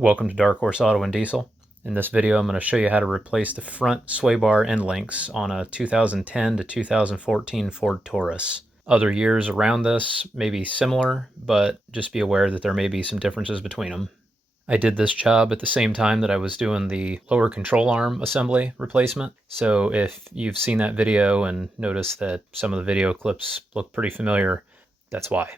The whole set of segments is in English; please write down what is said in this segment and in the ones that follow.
Welcome to Dark Horse Auto and Diesel. In this video I'm going to show you how to replace the front sway bar end links on a 2010 to 2014 Ford Taurus. Other years around this may be similar, but just be aware that there may be some differences between them. I did this job at the same time that I was doing the lower control arm assembly replacement, so if you've seen that video and noticed that some of the video clips look pretty familiar, that's why.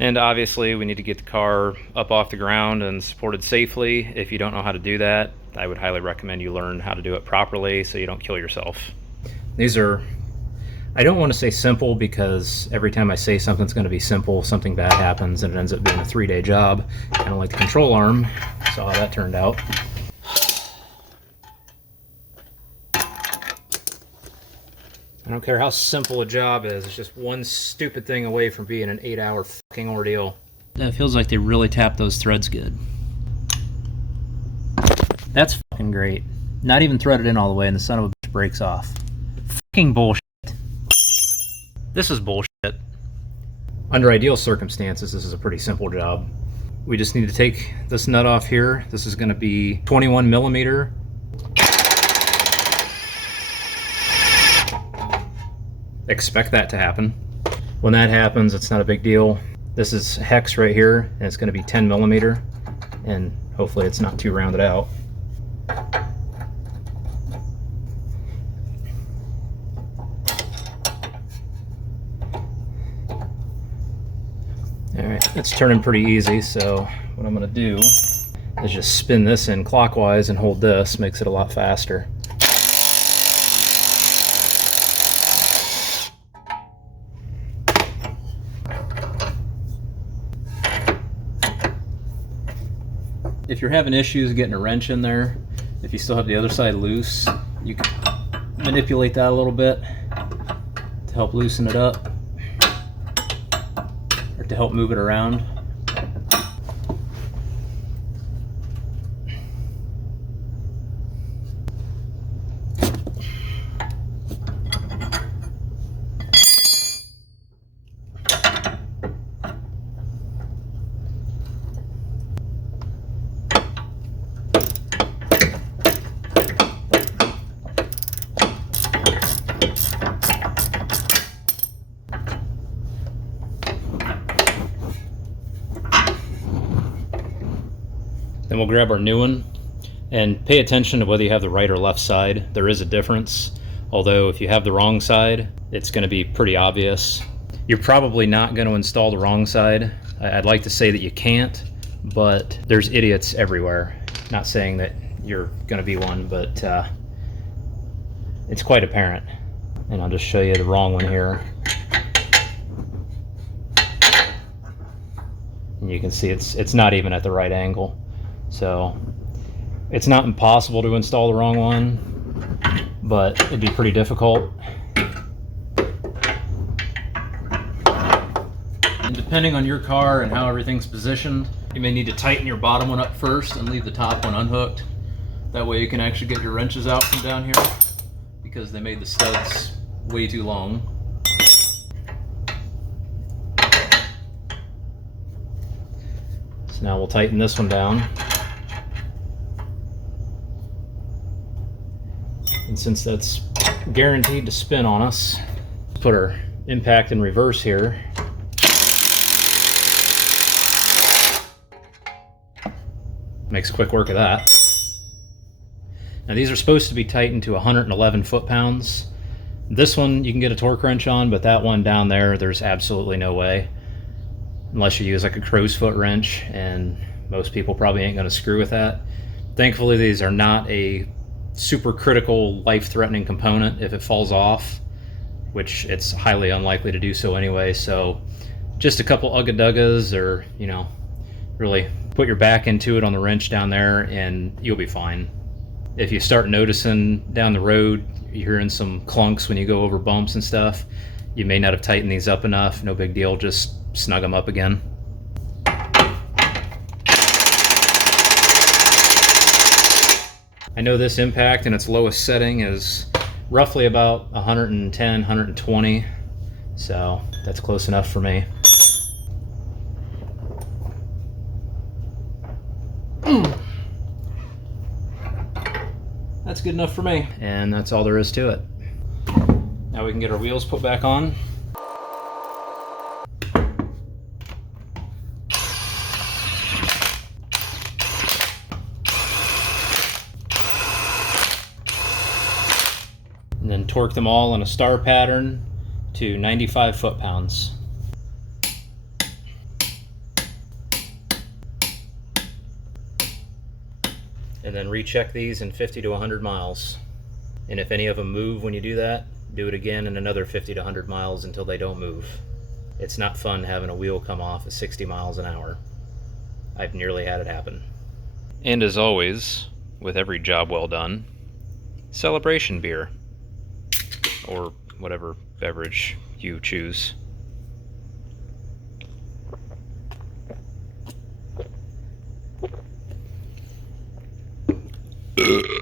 And obviously we need to get the car up off the ground and supported safely. If you don't know how to do that, I would highly recommend you learn how to do it properly so you don't kill yourself. These are, I don't want to say simple because every time I say something's going to be simple, something bad happens and it ends up being a 3-day job. Kind of like the control arm. Saw how that turned out. I don't care how simple a job is, it's just one stupid thing away from being an 8-hour fucking ordeal. It feels like they really tap those threads good. That's fucking great. Not even threaded in all the way and the son of a bitch breaks off. Fucking bullshit. This is bullshit. Under ideal circumstances, this is a pretty simple job. We just need to take this nut off here. This is going to be 21 millimeter. Expect that to happen. When that happens, it's not a big deal. This is hex right here, and it's going to be 10 millimeter, and hopefully it's not too rounded out. Alright, it's turning pretty easy, so what I'm going to do is just spin this in clockwise and hold this, makes it a lot faster. If you're having issues getting a wrench in there, if you still have the other side loose, you can manipulate that a little bit to help loosen it up or to help move it around. Then we'll grab our new one and pay attention to whether you have the right or left side. There is a difference, although if you have the wrong side, it's going to be pretty obvious. You're probably not going to install the wrong side. I'd like to say that you can't, but there's idiots everywhere. Not saying that you're going to be one, but it's quite apparent. And I'll just show you the wrong one here. And you can see it's not even at the right angle. So it's not impossible to install the wrong one, but it'd be pretty difficult. And depending on your car and how everything's positioned, you may need to tighten your bottom one up first and leave the top one unhooked. That way you can actually get your wrenches out from down here, because they made the studs way too long. So now we'll tighten this one down. And since that's guaranteed to spin on us, put our impact in reverse here. Makes quick work of that. Now these are supposed to be tightened to 111 foot-pounds. This one you can get a torque wrench on, but that one down there, there's absolutely no way. Unless you use like a crow's foot wrench, and most people probably ain't going to screw with that. Thankfully these are not a super critical, life-threatening component if it falls off, which it's highly unlikely to do so anyway. So just a couple ugga-duggas, or you know, really put your back into it on the wrench down there and you'll be fine. If you start noticing down the road you're hearing some clunks when you go over bumps and stuff, you may not have tightened these up enough. No big deal, just snug them up again. I know this impact in its lowest setting is roughly about 110, 120, so that's close enough for me. That's good enough for me. And that's all there is to it. Now we can get our wheels put back on. And then torque them all in a star pattern to 95 foot-pounds. And then recheck these in 50 to 100 miles. And if any of them move when you do that, do it again in another 50 to 100 miles until they don't move. It's not fun having a wheel come off at 60 miles an hour. I've nearly had it happen. And as always, with every job well done, celebration beer. Or whatever beverage you choose. Ugh.